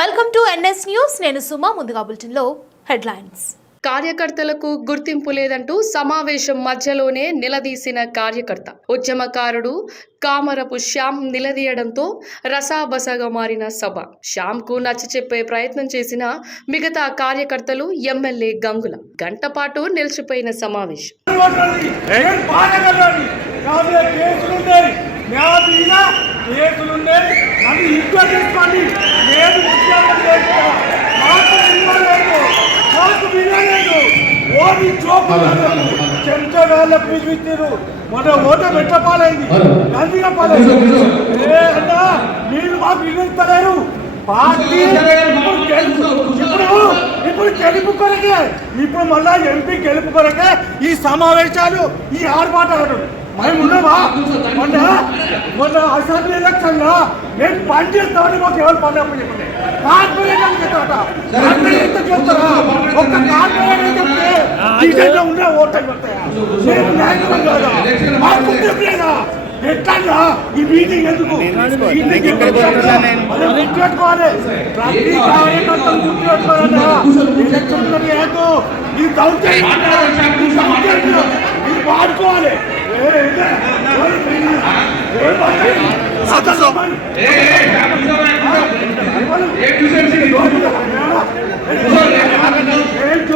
Welcome to NS news నేను సుమా ముందుగా బులెటిన్లో హెడ్లైన్స్ కార్యకర్తలకు గుర్తింపు లేదంటూ సమావేశం మధ్యలోనే నిలదీసిన కార్యకర్త. ఉద్యమకారుడు కామరపు శ్యామ్ నిలదీయడంతో రసాబసగా మారిన సభ. శ్యామ్కు నచ్చ చెప్పే ప్రయత్నం చేసిన మిగతా కార్యకర్తలు ఎమ్మెల్యే గంగుల. గంట పాటు నిలిచిపోయిన సమావేశం. కేసులున్నాయి నా మీద కేసులున్నాయి నన్ను ఇంట్లో తీసుకోండి నేను ఉద్యోగం చేస్తా నాకు వినలేదు నాకు వినలేదు ఓడి చూపులేదు చెంచ వేళ్ళ పూజించారు మన ఓట పెట్టపాలైంది నందిగా పాలైంది. ఏ అన్నా మీరు మాకు వినిస్తలేరు పార్టీ ఇప్పుడు ఇప్పుడు ఇప్పుడు గెలుపు కొరకే. ఇప్పుడు మళ్ళా ఎంపీ గెలుపు కొరకే ఈ సమావేశాలు ఈ ఆర్భాటాలు. మేము ఉన్నామా మొన్న మొన్న అసెంబ్లీ ఎలక్షన్లో నేను పని చేస్తామని మాకు ఎవరు పని అప్పుడు చెప్పండి కార్పొరేటర్ చేస్తారట కార్పొరేటర్ చెప్తే టీచర్లో ఉన్న నేను కాదా మాకు గుర్తింపు లేదా? ఎట్లా ఈ మీటింగ్ ఎందుకు గుర్తుపెట్టుకోవాలి ప్రతి కార్యకర్తలు గుర్తుపెట్టుకోవాలన్నా ఎలక్షన్ లేదు ఈ వాడుకోవాలి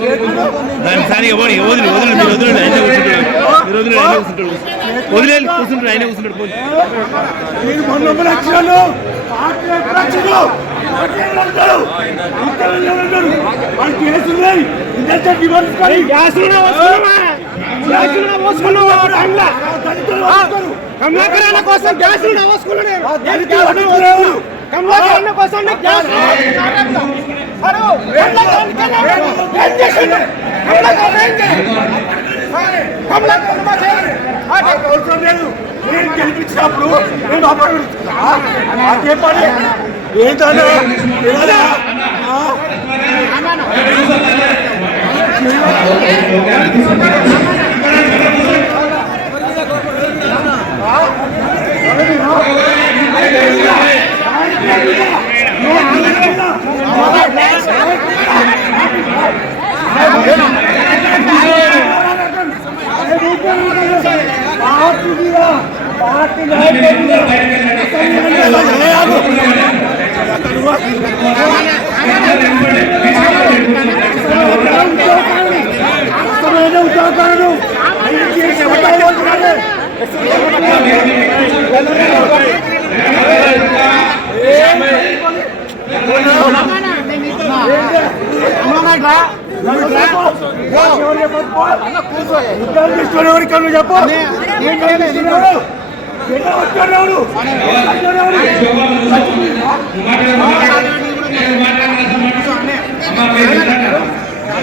ఏ, ఎవరు వదిలి వదిలి మీరు వదిలేండి ఆయన కూర్చుంటాడు మీరు ఆయన కూర్చుంటాడు వదిలేండి కూర్చుంటాడు ఆయన కూర్చుంటాడు పోనీ కోసం గ్యాసులు ఆ దళితులు కోసం అవసరం లేదు నేను గెలిపించినప్పుడు నేను పని ఏంటన్నా చెప్పు.